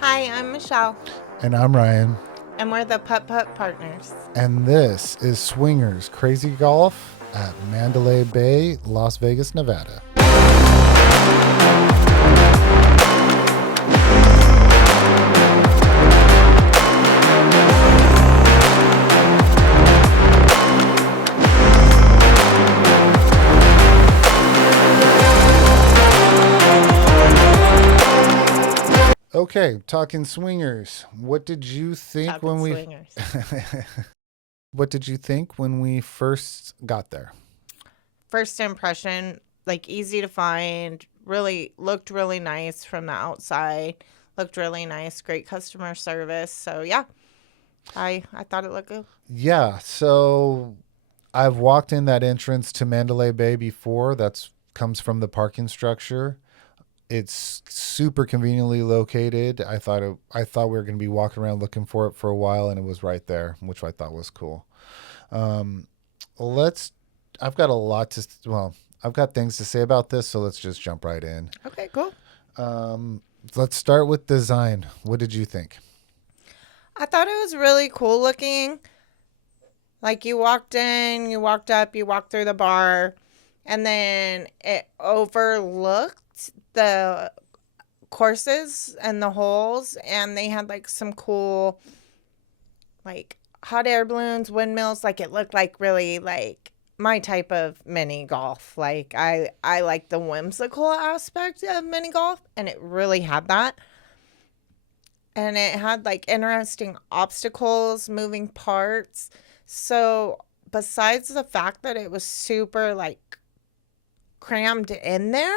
Hi, I'm Michelle, And I'm Ryan. and we're the Putt-Putt Partners. And this is Swingers Crazy Golf at Mandalay Bay, Las Vegas, Nevada. Okay, talking swingers. What did you think Talking when we swingers. What did you think when we first got there? First impression, like easy to find, really looked really nice from the outside. Looked really nice, great customer service. So yeah, I thought it looked good. Yeah, so I've walked in that entrance to Mandalay Bay before. That's comes from the parking structure. It's super conveniently located. I thought we were going to be walking around looking for it for a while, and it was right there, which I thought was cool. Um, let's. I've got a lot to. Well, I've got things to say about this, so let's just jump right in. Okay, cool. Um, let's start with design. What did you think? I thought it was really cool looking. Like you walked in, you walked up, you walked through the bar, and then it overlooked the courses and the holes, and they had like some cool like hot air balloons, windmills. Like it looked like really like my type of mini golf. Like I like the whimsical aspect of mini golf, and it really had that. And it had like interesting obstacles, moving parts. So besides the fact that it was super like crammed in there,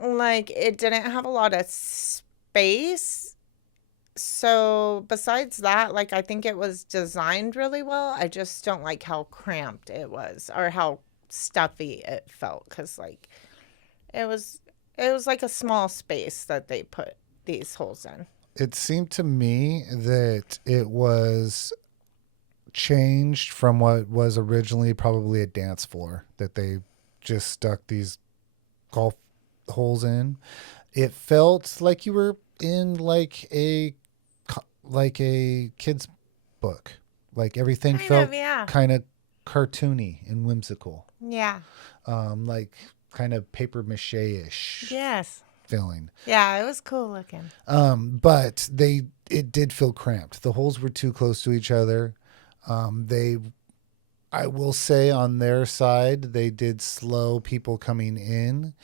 like it didn't have a lot of space. So besides that, like I think it was designed really well. I just don't like how cramped it was or how stuffy it felt cuz like it was it was like a small space that they put these holes in. It seemed to me that it was changed from what was originally probably a dance floor that they just stuck these golf holes in. It felt like you were in like a kid's book. Like everything Kind of, felt yeah. kind of cartoony and whimsical. Yeah. Like kind of paper mache ish Yes. feeling. Yeah, it was cool looking. But it did feel cramped. The holes were too close to each other. They I will say on their side, they did slow people coming in.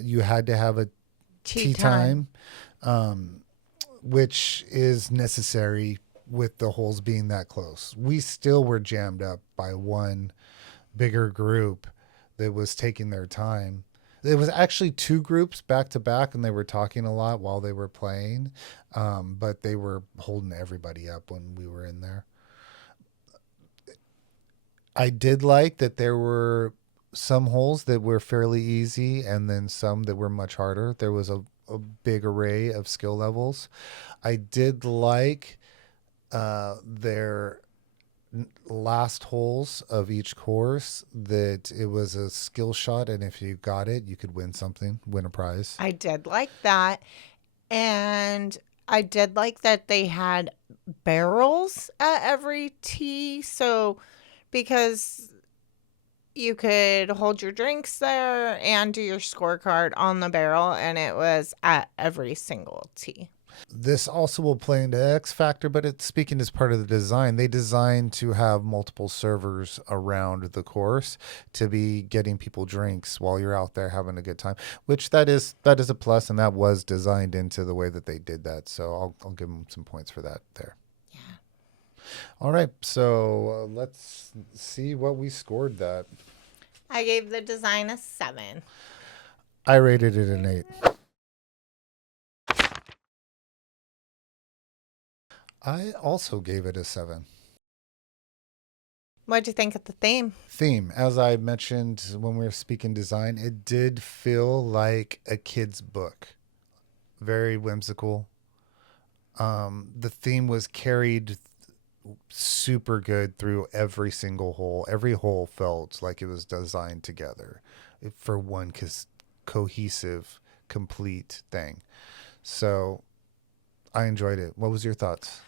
You had to have a Tea tea time. time, um, which is necessary with the holes being that close. We still were jammed up by one bigger group that was taking their time. It was actually two groups back to back, and they were talking a lot while they were playing, but they were holding everybody up when we were in there. I did like that there were some holes that were fairly easy and then some that were much harder. There was a big array of skill levels. I did like their last holes of each course that it was a skill shot, and if you got it, you could win something, win a prize. I did like that. And I did like that they had barrels at every tee. So, because you could hold your drinks there and do your scorecard on the barrel, and it was at every single tee. This also will play into X Factor, but it's speaking as part of the design. They designed to have multiple servers around the course to be getting people drinks while you're out there having a good time, which that is a plus, and that was designed into the way that they did that. So I'll give them some points for that there. Yeah. All right, so let's see what we scored that. I gave the design a 7. I rated it an 8. I also gave it a 7. What'd you think of the theme? Theme, as I mentioned when we were speaking design, it did feel like a kid's book. Very whimsical. The theme was carried super good through every single hole. Every hole felt like it was designed together for one cohesive, complete thing. So I enjoyed it. What was your thoughts?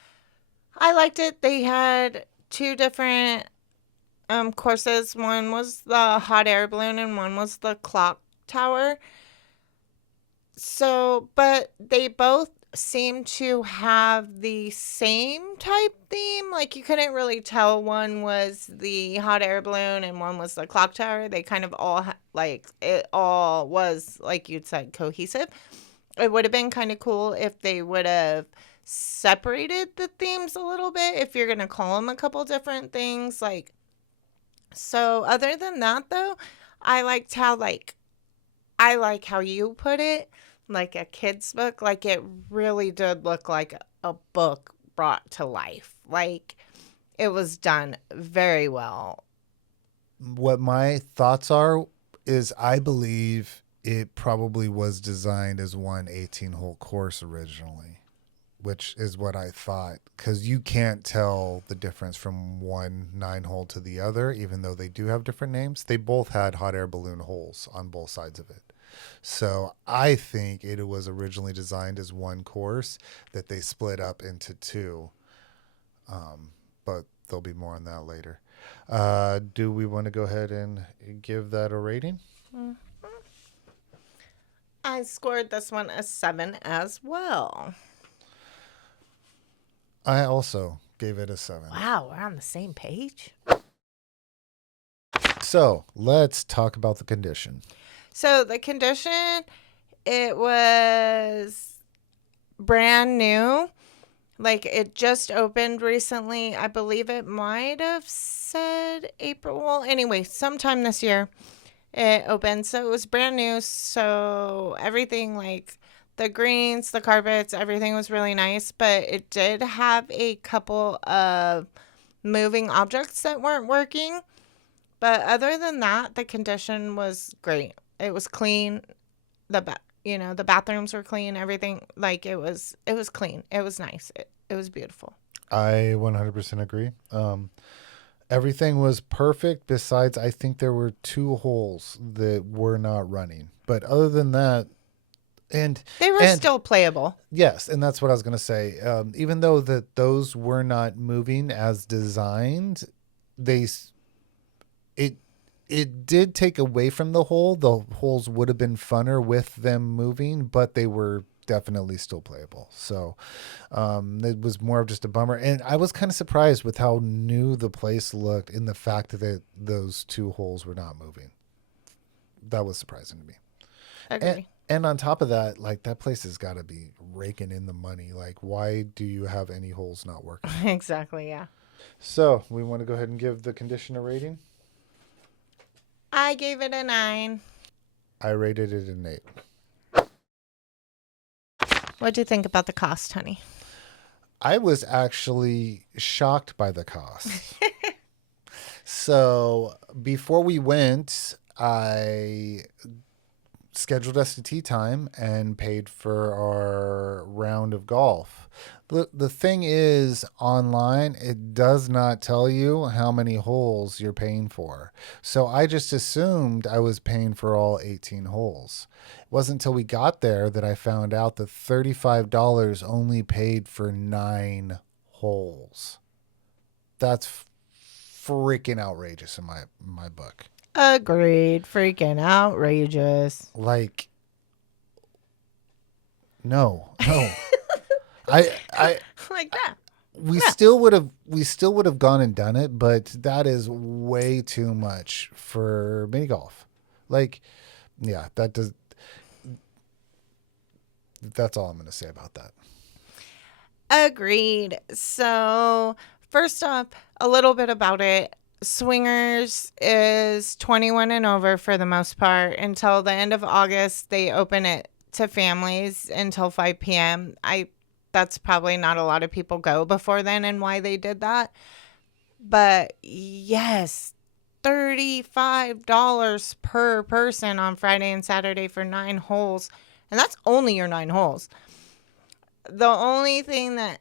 I liked it. They had two different courses. One was the hot air balloon and one was the clock tower. So, but they both seem to have the same type theme. Like you couldn't really tell one was the hot air balloon and one was the clock tower. They kind of all like it all was like you'd said cohesive. It would have been kind of cool if they would have separated the themes a little bit if you're going to call them a couple different things like so other than that though, I liked how like I like how you put it, like a kid's book. Like it really did look like a book brought to life. Like it was done very well. What my thoughts are is I believe it probably was designed as one 18-hole course originally, which is what I thought. Because you can't tell the difference from one 9-hole to the other, even though they do have different names. They both had hot air balloon holes on both sides of it. So I think it was originally designed as one course that they split up into two. But there'll be more on that later. Do we want to go ahead and give that a rating? Mhm. I scored this one a 7 as well. I also gave it a 7. Wow, we're on the same page. So let's talk about the condition. So the condition, it was brand new. Like it just opened recently. I believe it might have said April. Well, anyway, sometime this year it opened. So it was brand new. So everything like the greens, the carpets, everything was really nice. But it did have a couple of moving objects that weren't working. But other than that, the condition was great. It was clean. The bathrooms were clean. Everything like it was clean. It was nice. It was beautiful. I 100% agree. Everything was perfect. Besides, I think there were 2 holes that were not running. But other than that, and They were and still playable. yes, and that's what I was gonna say. Even though that those were not moving as designed, they it it did take away from the hole. The holes would have been funner with them moving, but they were definitely still playable. So it was more of just a bummer. And I was kind of surprised with how new the place looked in the fact that those 2 holes were not moving. That was surprising to me. And, Agree. and on top of that, like that place has got to be raking in the money. Like, why do you have any holes not working? Exactly. Yeah. So we want to go ahead and give the condition a rating. I gave it a 9. I rated it an 8. What do you think about the cost, honey? I was actually shocked by the cost. So before we went, I scheduled us a tea time and paid for our round of golf. The thing is, online, it does not tell you how many holes you're paying for. So I just assumed I was paying for all 18 holes. It wasn't until we got there that I found out that $35 only paid for 9 holes. That's freaking outrageous in my book. Agreed. Freaking outrageous. Like, no. I Like that. we Yeah. still would have gone and done it, but that is way too much for mini golf. Like, yeah, that's all I'm going to say about that. Agreed. So, first off, a little bit about it. Swingers is 21 and over for the most part until the end of August. They open it to families until 5 p.m. That's probably not a lot of people go before then and why they did that. But yes, $35 per person on Friday and Saturday for 9 holes. And that's only your 9 holes. The only thing that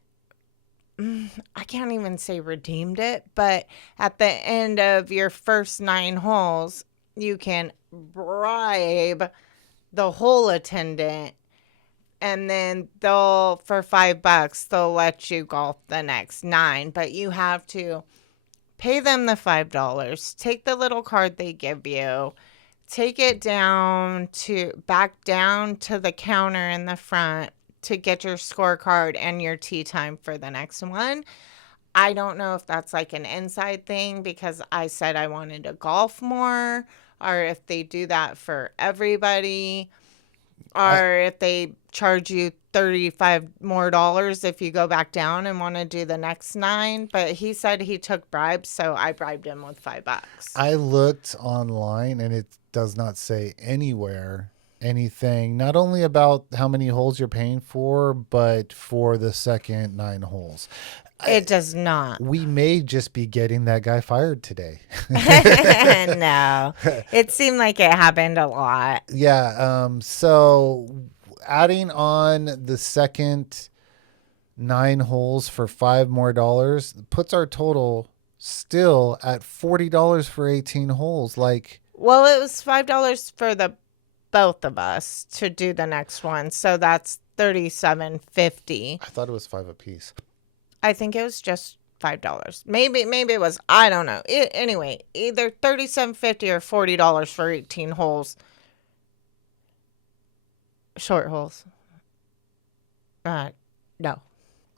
I can't even say redeemed it, but at the end of your first 9 holes, you can bribe the hole attendant and then they'll, for $5, they'll let you golf the next 9, but you have to pay them the $5, take the little card they give you, take it back down to the counter in the front to get your scorecard and your tee time for the next one. I don't know if that's like an inside thing because I said I wanted to golf more, or if they do that for everybody, I or if they charge you $35 more if you go back down and want to do the next 9. But he said he took bribes, so I bribed him with $5. I looked online and it does not say anywhere anything not only about how many holes you're paying for, but for the second 9 holes. I, It does not. we may just be getting that guy fired today. No, it seemed like it happened a lot. Yeah. So adding on the second 9 holes for $5 more puts our total still at $40 for 18 holes. Like, Well, it was $5 for the both of us to do the next one, so that's $37.50. I thought it was five apiece. I think it was just $5. Maybe it was. I don't know. Anyway, either $37.50 or $40 for 18 holes. Short holes. No.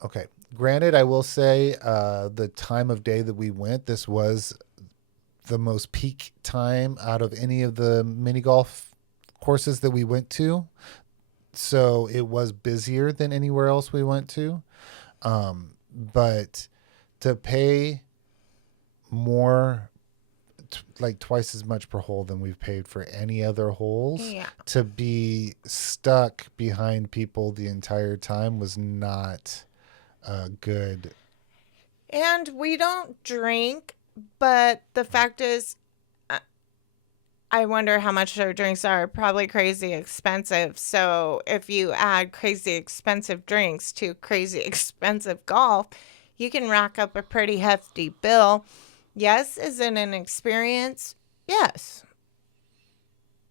Okay. Granted, I will say the time of day that we went, this was the most peak time out of any of the mini golf courses that we went to. So it was busier than anywhere else we went to. But to pay more, like twice as much per hole than we've paid for any other holes, Yeah. to be stuck behind people the entire time was not good. And we don't drink, but the fact is, I wonder how much their drinks are. Probably crazy expensive. So if you add crazy expensive drinks to crazy expensive golf, you can rack up a pretty hefty bill. Yes, is it an experience? Yes.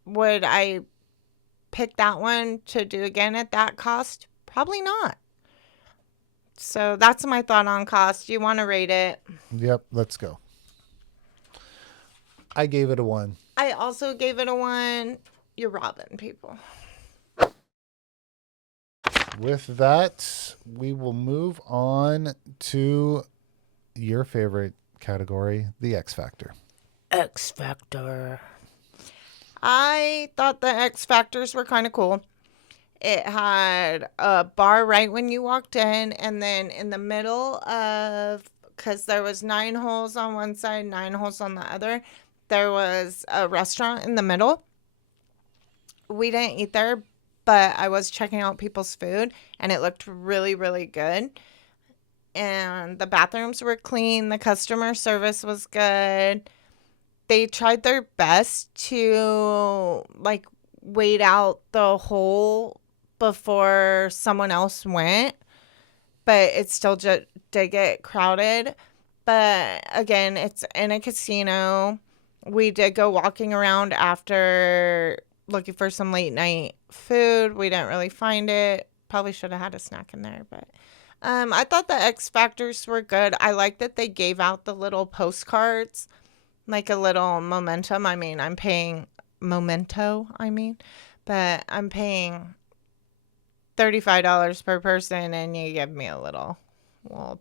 Would I pick that one to do again at that cost? Probably not. So that's my thought on cost. You want to rate it? Yep, let's go. I gave it a 1. I also gave it a 1. You're robbing people. With that, we will move on to your favorite category, the X Factor. X Factor. I thought the X Factors were kind of cool. It had a bar right when you walked in, and then in the middle of, because there was 9 holes on one side, 9 holes on the other, there was a restaurant in the middle. We didn't eat there, but I was checking out people's food, and it looked really, really good. And the bathrooms were clean. The customer service was good. They tried their best to like wait out the hole before someone else went, but it still did get crowded. But again, it's in a casino. We did go walking around after looking for some late night food. We didn't really find it. Probably should have had a snack in there, but I thought the X Factors were good. I like that they gave out the little postcards, like a little momentum. I mean, I'm paying but I'm paying $35 per person, and you give me a little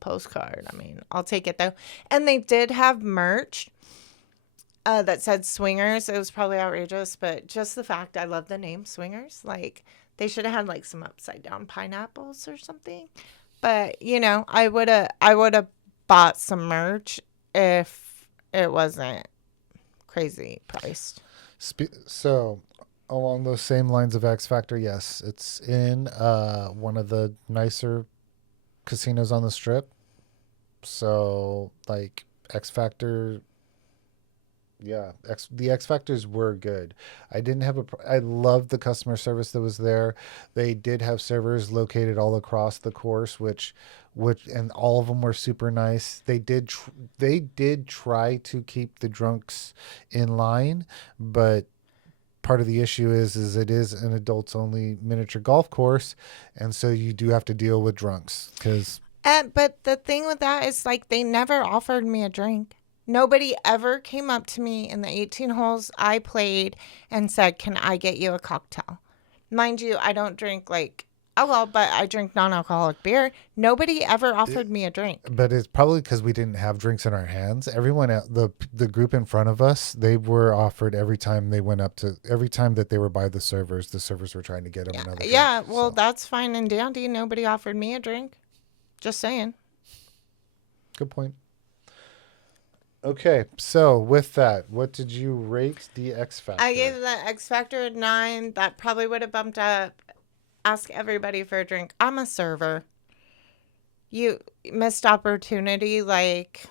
postcard. I mean, I'll take it though. And they did have merch that said Swingers. It was probably outrageous, but just the fact I love the name Swingers. Like, they should have had like some upside down pineapples or something. But I would have bought some merch if it wasn't crazy priced. So, along those same lines of X Factor, yes, it's in one of the nicer casinos on the strip. So, like, X Factor, yeah, the X Factors were good. I didn't have I loved the customer service that was there. They did have servers located all across the course, and all of them were super nice. They did try to keep the drunks in line, but part of the issue is it is an adults only miniature golf course, and so you do have to deal with drunks because But the thing with that is, like, they never offered me a drink. Nobody ever came up to me in the 18 holes I played and said, "Can I get you a cocktail?" Mind you, I don't drink like alcohol, but I drink non-alcoholic beer. Nobody ever offered me a drink. but it's probably because we didn't have drinks in our hands. Everyone, the group in front of us, they were offered every time they went up to every time that they were by the servers. The servers were trying to get them Yeah, another drink. yeah. Well, So, that's fine and dandy. Nobody offered me a drink. Just saying. good point. Okay, so with that, what did you rate the X Factor? I gave the X Factor a 9. That probably would have bumped up. Ask everybody for a drink. I'm a server. You missed opportunity. Like,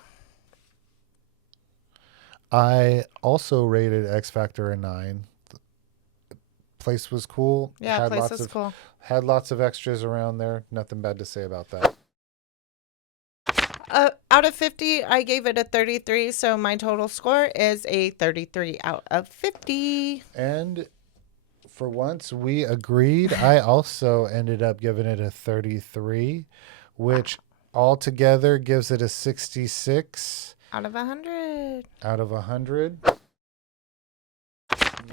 I also rated X Factor a 9. Place was cool. yeah, place was cool. Had lots of extras around there. Nothing bad to say about that. Out of 50, I gave it a 33. So my total score is a 33 out of 50. And for once, we agreed. I also ended up giving it a 33, which altogether gives it a 66 Out of 100. out of 100. All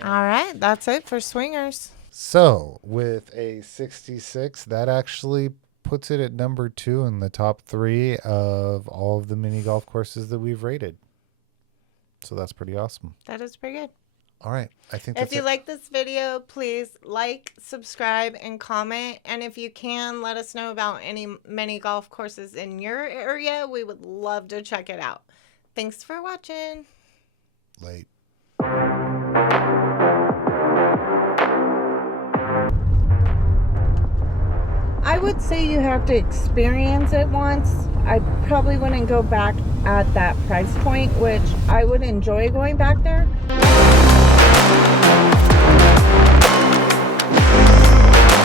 right. That's it for swingers. So, with a 66, that actually puts it at number 2 in the top 3 of all of the mini golf courses that we've rated. So that's pretty awesome. That is pretty good. All right. I think If that's you it. like this video, please like, subscribe, and comment. And if you can, let us know about any mini golf courses in your area. We would love to check it out. Thanks for watching. Late. I would say you have to experience it once. I probably wouldn't go back at that price point, which I would enjoy going back there.